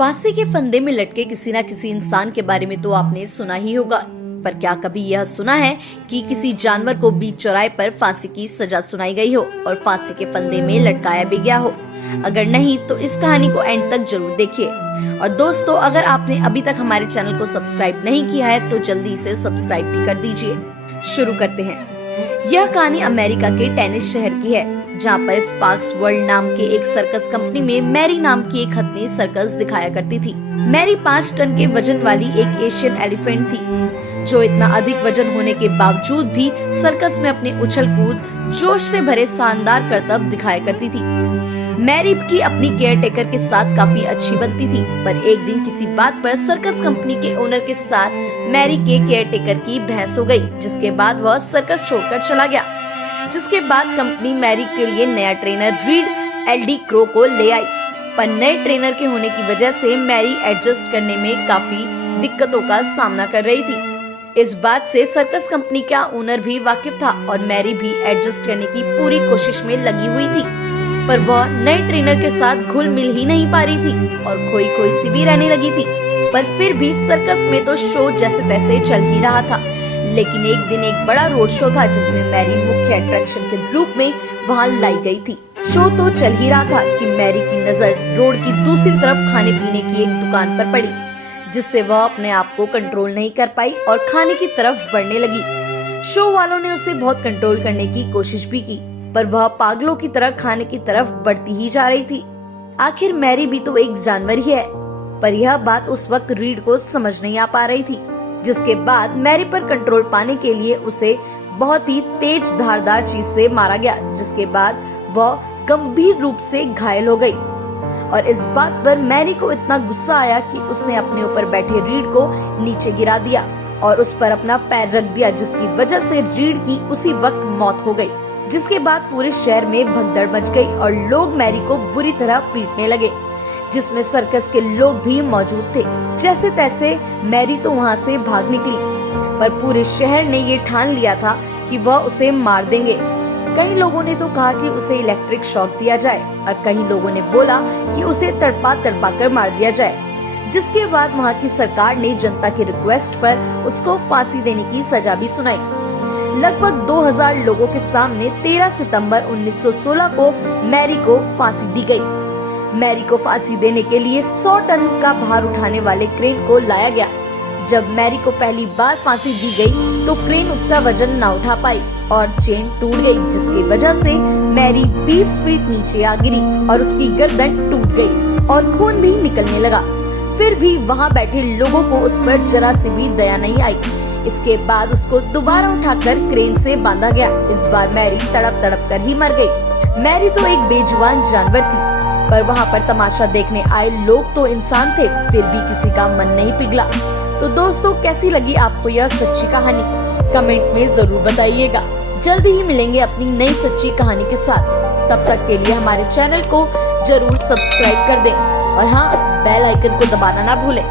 फांसी के फंदे में लटके किसी न किसी इंसान के बारे में तो आपने सुना ही होगा, पर क्या कभी यह सुना है कि किसी जानवर को बीच चौराहे पर फांसी की सजा सुनाई गई हो और फांसी के फंदे में लटकाया भी गया हो? अगर नहीं तो इस कहानी को एंड तक जरूर देखिए। और दोस्तों, अगर आपने अभी तक हमारे चैनल को सब्सक्राइब नहीं किया है तो जल्दी से सब्सक्राइब भी कर दीजिए। शुरू करते हैं। यह कहानी अमेरिका के टेनिस शहर की है, जहाँ पर स्पार्क्स वर्ल्ड नाम के एक सर्कस कंपनी में मैरी नाम की एक हथनी सर्कस दिखाया करती थी। मैरी 5 टन के वजन वाली एक एशियन एलिफेंट थी, जो इतना अधिक वजन होने के बावजूद भी सर्कस में अपने उछल कूद जोश से भरे शानदार करतब दिखाया करती थी। मैरी की अपनी केयरटेकर के साथ काफी अच्छी बनती थी, पर एक दिन किसी बात पर सर्कस कंपनी के ओनर के साथ मैरी के केयरटेकर की बहस हो गई, जिसके बाद वह सर्कस छोड़कर चला गया। जिसके बाद कंपनी मैरी के लिए नया ट्रेनर रीड एलडी क्रो को ले आई, पर नए ट्रेनर के होने की वजह से मैरी एडजस्ट करने में काफी दिक्कतों का सामना कर रही थी। इस बात से सर्कस कंपनी का ओनर भी वाकिफ था और मैरी भी एडजस्ट करने की पूरी कोशिश में लगी हुई थी, पर वह नए ट्रेनर के साथ घुल मिल ही नहीं पा रही थी और खोई खोई सी भी रहने लगी थी। पर फिर भी सर्कस में तो शो जैसे तैसे चल ही रहा था, लेकिन एक दिन एक बड़ा रोड शो था जिसमें मैरी मुख्य अट्रैक्शन के रूप में वहां लाई गई थी। शो तो चल ही रहा था कि मैरी की नजर रोड की दूसरी तरफ खाने पीने की एक दुकान पर पड़ी, जिससे वह अपने आप को कंट्रोल नहीं कर पाई और खाने की तरफ बढ़ने लगी। शो वालों ने उसे बहुत कंट्रोल करने की कोशिश भी की, पर वह पागलों की तरह खाने की तरफ बढ़ती ही जा रही थी। आखिर मैरी भी तो एक जानवर ही है, पर यह बात उस वक्त रीड को समझ नहीं आ पा रही थी। जिसके बाद मैरी पर कंट्रोल पाने के लिए उसे बहुत ही तेज धारदार चीज से मारा गया, जिसके बाद वह गंभीर रूप से घायल हो गई। और इस बात पर मैरी को इतना गुस्सा आया कि उसने अपने ऊपर बैठे रीड को नीचे गिरा दिया और उस पर अपना पैर रख दिया, जिसकी वजह से रीड की उसी वक्त मौत हो गई। जिसके बाद पूरे शहर में भगदड़ मच गई और लोग मैरी को बुरी तरह पीटने लगे, जिसमें सर्कस के लोग भी मौजूद थे। जैसे तैसे मैरी तो वहाँ से भाग निकली, पर पूरे शहर ने ये ठान लिया था कि वह उसे मार देंगे। कई लोगों ने तो कहा कि उसे इलेक्ट्रिक शॉक दिया जाए और कई लोगों ने बोला कि उसे तड़पा तड़पा कर मार दिया जाए। जिसके बाद वहाँ की सरकार ने जनता की रिक्वेस्ट पर उसको फांसी देने की सजा भी सुनाई। लगभग 2000 लोगों के सामने 13 सितंबर 1916 को मैरी को फांसी दी गई। मैरी को फांसी देने के लिए 100 टन का भार उठाने वाले क्रेन को लाया गया। जब मैरी को पहली बार फांसी दी गई तो क्रेन उसका वजन न उठा पाई और चेन टूट गई, जिसकी वजह से मैरी 20 फीट नीचे आ गिरी और उसकी गर्दन टूट गई और खून भी निकलने लगा। फिर भी वहाँ बैठे लोगों को उस पर जरा सी भी दया नहीं आई। इसके बाद उसको दोबारा उठाकर क्रेन से बांधा गया। इस बार मैरी तड़प तड़प कर ही मर गई। मैरी तो एक बेजुबान जानवर थी, पर वहाँ पर तमाशा देखने आए लोग तो इंसान थे, फिर भी किसी का मन नहीं पिघला। तो दोस्तों, कैसी लगी आपको यह सच्ची कहानी? कमेंट में जरूर बताइएगा। जल्दी ही मिलेंगे अपनी नई सच्ची कहानी के साथ। तब तक के लिए हमारे चैनल को जरूर सब्सक्राइब कर दें और हाँ, बेल आइकन को दबाना ना भूलें।